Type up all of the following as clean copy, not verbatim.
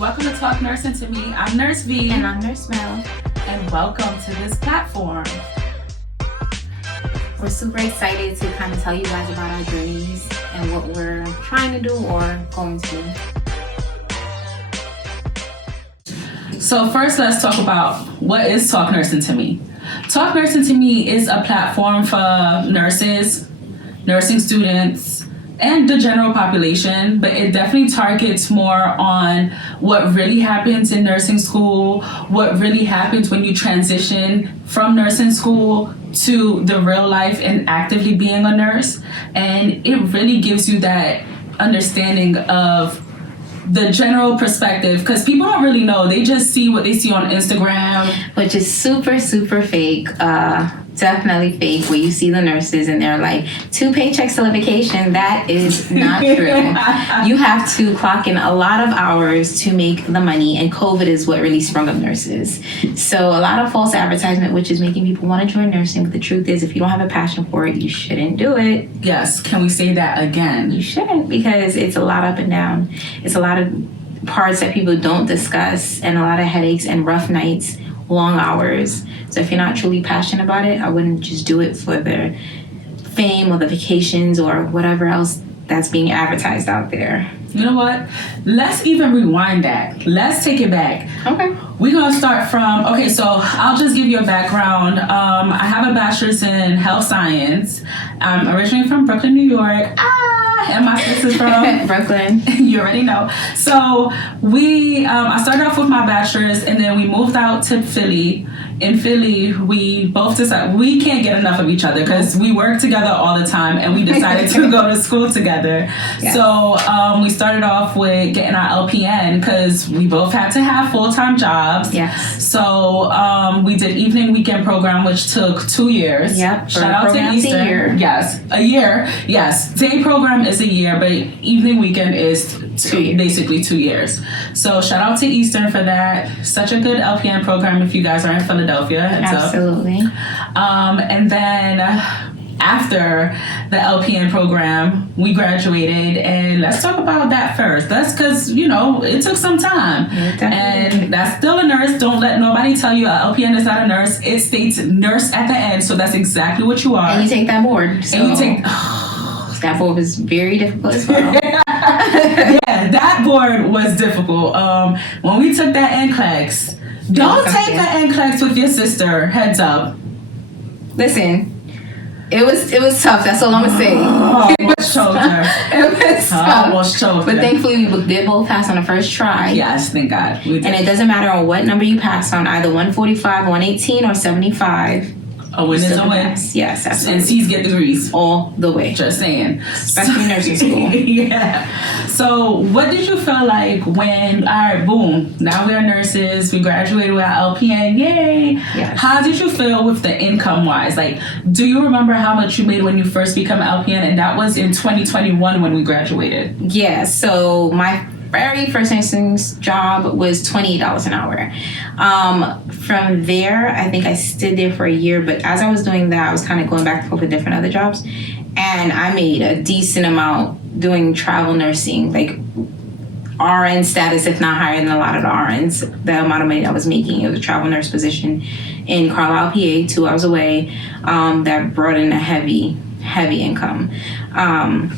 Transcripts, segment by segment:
Welcome to Talk Nursin to Me. I'm Nurse V. And I'm Nurse Mel. And welcome to this platform. We're super excited to kind of tell you guys about our journeys and what we're trying to do or going to do. So first, let's talk about what is Talk Nursin to Me. Talk Nursin to Me is a platform for nurses, nursing students, and the general population, but it definitely targets more on what really happens in nursing school, what really happens when you transition from nursing school to the real life and actively being a nurse. And it really gives you that understanding of the general perspective, because people don't really know. They just see what they see on Instagram, which is super, super fake. Definitely fake, where you see the nurses and they're like 2 paychecks till vacation. That is not true. You have to clock in a lot of hours to make the money, and COVID is what really sprung up nurses. So a lot of false advertisement, which is making people want to join nursing, but the truth is, if you don't have a passion for it, you shouldn't do it. Yes, can we say that again? You shouldn't, because it's a lot up and down. It's a lot of parts that people don't discuss, and a lot of headaches and rough nights, long hours. So if you're not truly passionate about it, I wouldn't just do it for the fame or the vacations or whatever else that's being advertised out there. You know what? Let's even rewind that. Let's take it back. Okay. We're going to start from, so I'll just give you a background. I have a bachelor's in health science. I'm originally from Brooklyn, New York. And my sister's from Brooklyn. You already know. So I started off with my bachelor's, and then we moved out to Philly. In Philly, we both decided we can't get enough of each other because we work together all the time, and we decided to go to school together. Yeah. So we started off with getting our LPN because we both had to have full-time jobs. Yes. So we did evening weekend program, which took 2 years. Yep. Shout out to Eastern. Yes, a year. Yes, day program is a year, but evening weekend is basically 2 years. So shout out to Eastern for that. Such a good LPN program if you guys are in Philadelphia. Absolutely. And then after the LPN program, we graduated, and let's talk about that first. That's because, it took some time. And that's still a nurse. Don't let nobody tell you a LPN is not a nurse. It states nurse at the end, so that's exactly what you are. And you take that board. So. And you take... That board was very difficult as well. Yeah, that board was difficult. When we took that NCLEX, don't take an NCLEX with your sister. Heads up. Listen, it was tough. That's all I'm gonna say. It was tough. But thankfully, we did both pass on the first try. Yes, thank God. We did. And it doesn't matter on what number you pass on, either 145, 118, or 75. A win is a win. Yes, absolutely. And C's get degrees. All the way. Just saying. Especially nursing school. Yeah. So what did you feel like when, all right, boom, now we're nurses, we graduated with our LPN, yay. Yes. How did you feel with the income-wise? Like, do you remember how much you made when you first became an LPN? And that was in 2021 when we graduated. Yeah, so my very first nursing job was $28 an hour. From there, I think I stayed there for a year, but as I was doing that, I was kind of going back and forth with different other jobs, and I made a decent amount doing travel nursing, like RN status, if not higher than a lot of the RNs. The amount of money I was making, it was a travel nurse position in Carlisle, PA, 2 hours away, that brought in a heavy income. And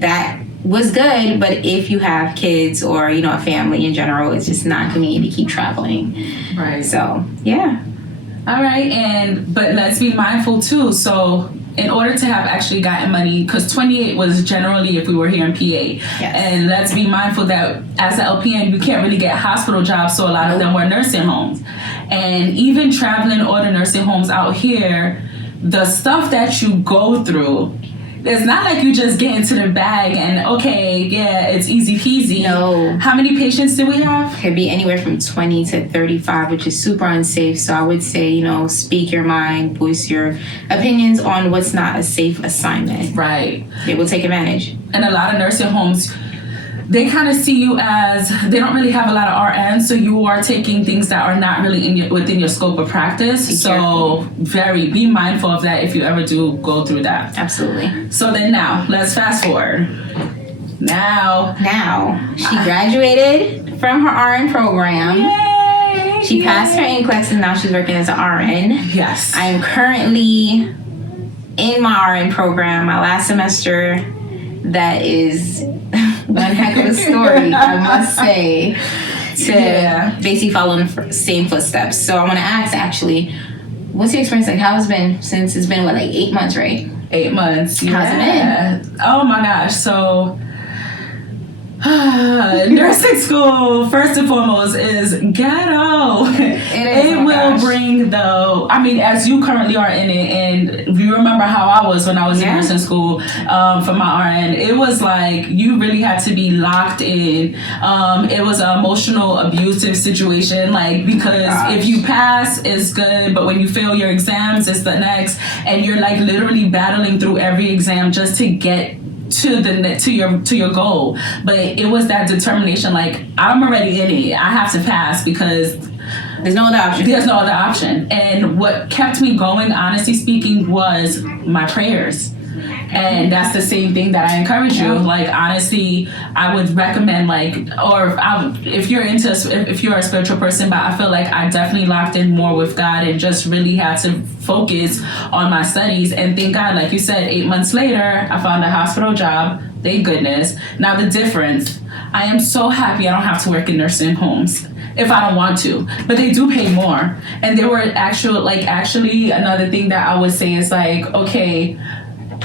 that was good, but if you have kids or a family in general, it's just not convenient to keep traveling. Right. So yeah. All right, but let's be mindful too. So in order to have actually gotten money, because 28 was generally if we were here in PA. Yes. And let's be mindful that as an LPN, you can't really get hospital jobs, so a lot of them were nursing homes. And even traveling all the nursing homes out here, the stuff that you go through, it's not like you just get into the bag and it's easy peasy. No. How many patients do we have? Could be anywhere from 20 to 35, which is super unsafe. So I would say, speak your mind, voice your opinions on what's not a safe assignment. Right. They will take advantage. And a lot of nursing homes, they kind of see you as, they don't really have a lot of RNs, so you are taking things that are not really within your scope of practice. So be mindful of that if you ever do go through that. Absolutely. So then now, let's fast forward. Now, she graduated from her RN program. Yay! She passed her NCLEX and now she's working as an RN. Yes. I am currently in my RN program, my last semester. That is one heck of a story, I must say, to basically follow in the same footsteps. So I want to ask, actually, what's your experience like? How has it been since it's been, 8 months, right? 8 months. How's it been? Oh my gosh. So nursing school, first and foremost, is ghetto. It will bring as you currently are in it, and you remember how I was when I was in nursing school for my RN, it was like you really had to be locked in. It was an emotional abusive situation, because if you pass, it's good, but when you fail your exams, it's the next, and you're literally battling through every exam just to get to your goal. But it was that determination, I'm already in it, I have to pass, because there's no other option. And what kept me going, honestly speaking, was my prayers. And that's the same thing that I encourage you. Honestly, I would recommend, if you're a spiritual person, but I feel like I definitely locked in more with God and just really had to focus on my studies. And thank God, like you said, 8 months later, I found a hospital job. Thank goodness. Now the difference, I am so happy I don't have to work in nursing homes if I don't want to, but they do pay more. And there were actually another thing that I would say is okay,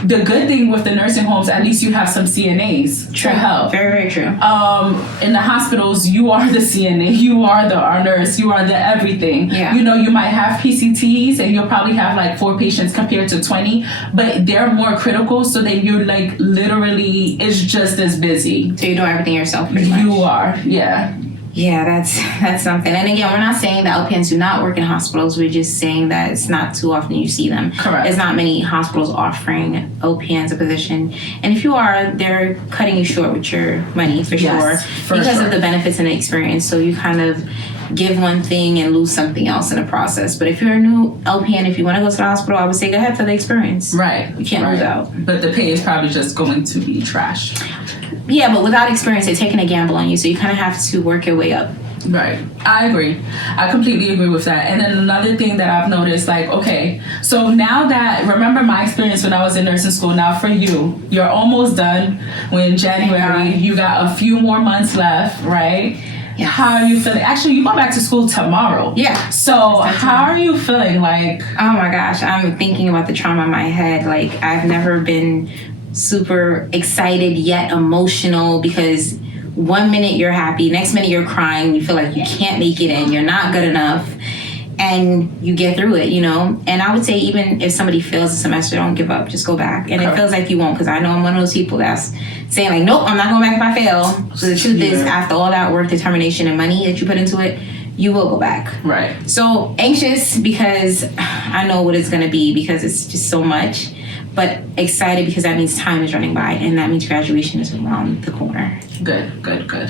the good thing with the nursing homes, at least you have some CNAs to help. Very, very true. In the hospitals, you are the CNA, you are the nurse, you are the everything. Yeah. You might have PCTs and you'll probably have 4 patients compared to 20, but they're more critical, so then you're literally, it's just as busy. So you're doing everything yourself, pretty much. You are, yeah. Yeah, that's something. And again, we're not saying that LPNs do not work in hospitals. We're just saying that it's not too often you see them. Correct. There's not many hospitals offering LPNs a position. And if you are, they're cutting you short with your money, for sure. Because of the benefits and the experience. So you kind of give one thing and lose something else in the process. But if you're a new LPN, if you want to go to the hospital, I would say go ahead for the experience. Right. You can't lose out. But the pay is probably just going to be trash. Yeah, but without experience, they're taking a gamble on you, so you kind of have to work your way up. Right. I agree. I completely agree with that. And then another thing that I've noticed, so now that, remember my experience when I was in nursing school, now for you, you're almost done. When January, you got a few more months left, right? Yeah. How are you feeling? Actually, you go back to school tomorrow. Yeah. So how are you feeling? Oh my gosh, I'm thinking about the trauma in my head. I've never been super excited yet emotional, because 1 minute you're happy, next minute you're crying, you feel like you can't make it and you're not good enough, and you get through it, And I would say, even if somebody fails a semester, don't give up, just go back. And it feels like you won't, because I know I'm one of those people that's saying nope, I'm not going back if I fail. So the truth is, after all that work, determination, and money that you put into it, you will go back. Right. So anxious because I know what it's going to be, because it's just so much. But excited because that means time is running by, and that means graduation is around the corner. Good.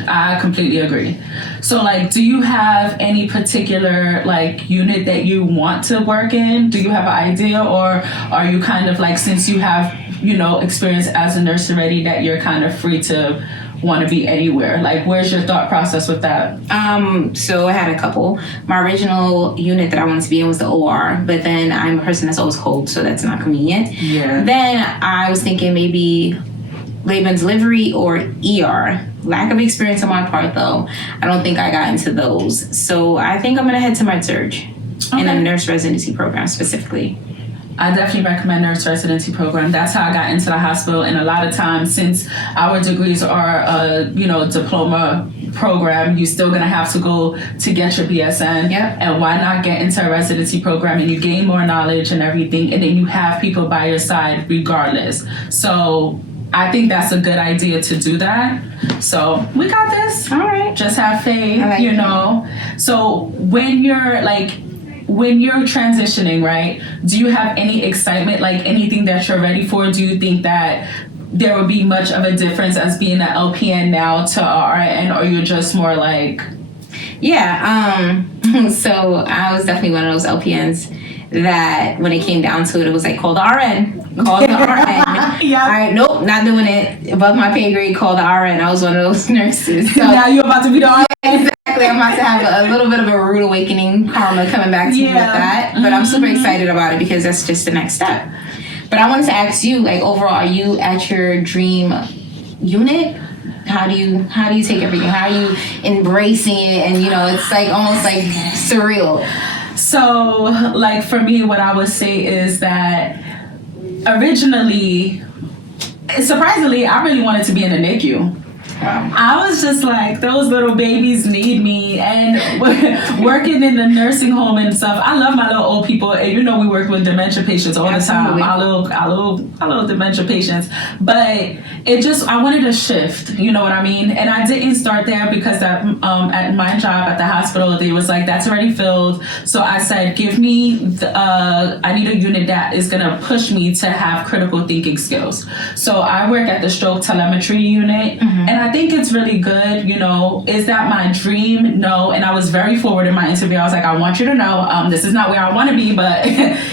I completely agree. So, do you have any particular, unit that you want to work in? Do you have an idea, or are you kind of since you have, experience as a nurse already, that you're kind of free to want to be anywhere? Where's your thought process with that? So I had a couple. My original unit that I wanted to be in was the OR, but then I'm a person that's always cold, so that's not convenient. Yeah. Then I was thinking maybe labor and delivery or ER. Lack of experience on my part, though. I don't think I got into those. So I think I'm going to head to med-surg in a nurse residency program specifically. I definitely recommend nurse residency program. That's how I got into the hospital. And a lot of times, since our degrees are a diploma program, you're still gonna have to go to get your BSN. Yep. And why not get into a residency program, and you gain more knowledge and everything, and then you have people by your side regardless. So I think that's a good idea to do that. So we got this. All right. Just have faith, So when you're transitioning, right, do you have any excitement, anything that you're ready for? Do you think that there would be much of a difference as being an LPN now to RN, or you're just more Yeah, so I was definitely one of those LPNs that when it came down to it, it was called RN. Call the RN. Yeah. All right, nope, not doing it. Above my pay grade, call the RN. I was one of those nurses. So Now you're about to be the RN. exactly. I'm about to have a little bit of a rude awakening, karma coming back to me with that. But I'm super excited about it because that's just the next step. But I wanted to ask you, like, overall, are you at your dream unit? How do you take everything? How are you embracing it? And it's like almost like surreal. So, like, for me, what I would say is that originally, surprisingly, I really wanted to be in the NICU. Wow. I was just like, those little babies need me. And working in the nursing home and stuff, I love my little old people. And we work with dementia patients all the time. Our little dementia patients. But I wanted a shift. You know what I mean? And I didn't start there because at my job at the hospital, they was like, that's already filled. So I said, give me, I need a unit that is going to push me to have critical thinking skills. So I work at the stroke telemetry unit. Mm-hmm. And I think it's really good. Is that my dream? No. And I was very forward in my interview. I was like, I want you to know, this is not where I want to be, but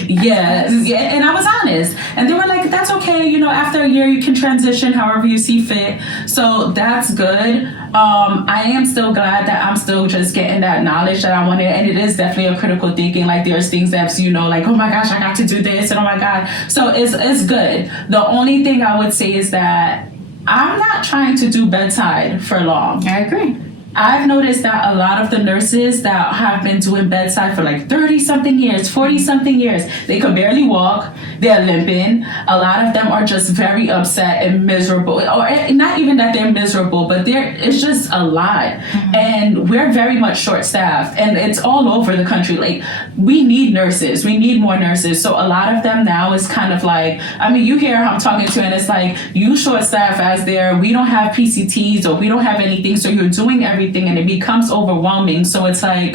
yeah. And I was honest. And they were like, that's okay. After a year, you can transition however you see fit. So that's good. I am still glad that I'm still just getting that knowledge that I wanted. And it is definitely a critical thinking. Like, there's things that's, like, oh my gosh, I got to do this. And oh my God. So it's good. The only thing I would say is that I'm not trying to do bedside for long. I agree. I've noticed that a lot of the nurses that have been doing bedside for like 30-something years, 40-something years, they could barely walk, they're limping. A lot of them are just very upset and miserable. Or not even that they're miserable, but it's just a lot. Mm-hmm. And we're very much short-staffed, and it's all over the country. Like, we need nurses. We need more nurses. So a lot of them now is kind of like, you hear how I'm talking to, and it's like, you short-staffed as there, we don't have PCTs or we don't have anything, so you're doing everything, and it becomes overwhelming. So it's like,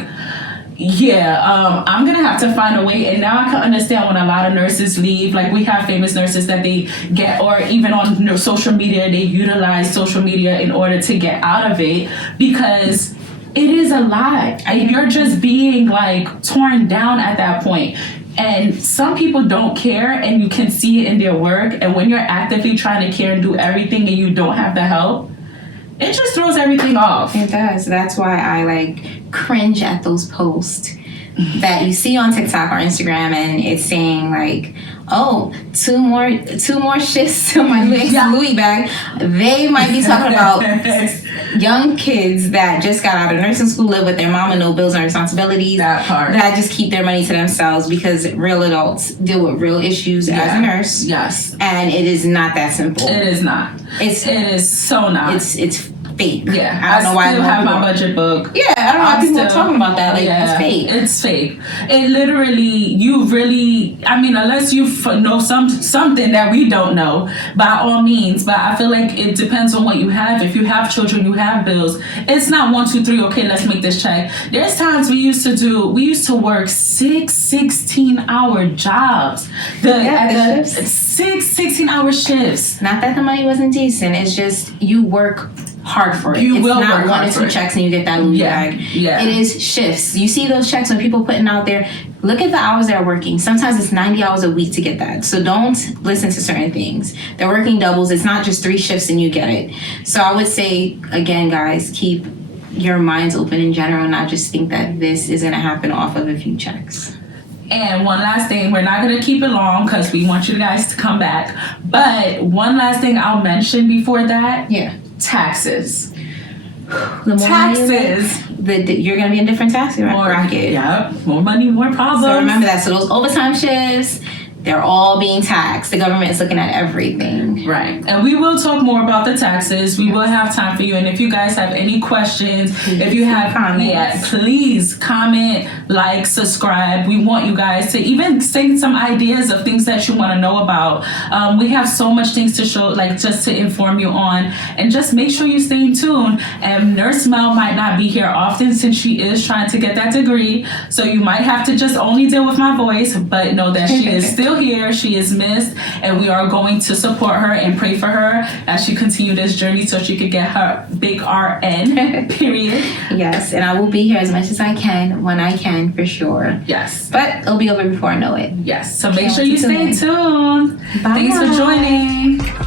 I'm gonna have to find a way. And now I can understand when a lot of nurses leave. Like, we have famous nurses that they get, or even on social media, they utilize social media in order to get out of it, because it is a lot. You're just being like torn down at that point. And some people don't care, and you can see it in their work. And when you're actively trying to care and do everything and you don't have the help, it just throws everything off. It does. That's why I cringe at those posts that you see on TikTok or Instagram, and it's saying like, oh, two more shifts to my Louis bag. They might be talking about young kids that just got out of nursing school, live with their mom and no bills and responsibilities. That part. That just keep their money to themselves, because real adults deal with real issues as a nurse. Yes. And it is not that simple. It is not. It is so not. It's fake. Yeah. I don't know why I still have my budget book. Yeah, I don't know why people are talking about that. It's fake. It's fake. It literally, unless you know something that we don't know, by all means. But I feel like it depends on what you have. If you have children, you have bills. It's not 1, 2, 3. Okay, let's make this check. There's times we used to work 16-hour jobs. 16-hour shifts. Not that the money wasn't decent. It's just you work hard for it. It's not work 1 or 2 checks and you get that Louis bag. Yeah. It is shifts. You see those checks when people putting out there. Look at the hours they're working. Sometimes it's 90 hours a week to get that. So don't listen to certain things. They're working doubles. It's not just 3 shifts and you get it. So I would say, again, guys, keep your minds open in general, not just think that this is going to happen off of a few checks. And one last thing, we're not going to keep it long because we want you guys to come back. But one last thing I'll mention before that. Yeah. Taxes. Taxes. You're going to be in different tax bracket. Yeah. More money, more problems. So remember that. So those overtime shifts, they're all being taxed. The government is looking at everything. Right. And we will talk more about the taxes. We will have time for you. And if you guys have any questions, if you have comments, please comment, like, subscribe. We want you guys to even say some ideas of things that you want to know about. We have so much things to show, just to inform you on. And just make sure you stay tuned. And Nurse Mel might not be here often since she is trying to get that degree. So you might have to just only deal with my voice, but know that she is still still here. She is missed, and we are going to support her and pray for her as she continues this journey so she could get her big RN, period. Yes, and I will be here as much as I can when I can, for sure. Yes. But it'll be over before I know it. Yes. So make sure you stay tuned. Bye. Thanks for joining.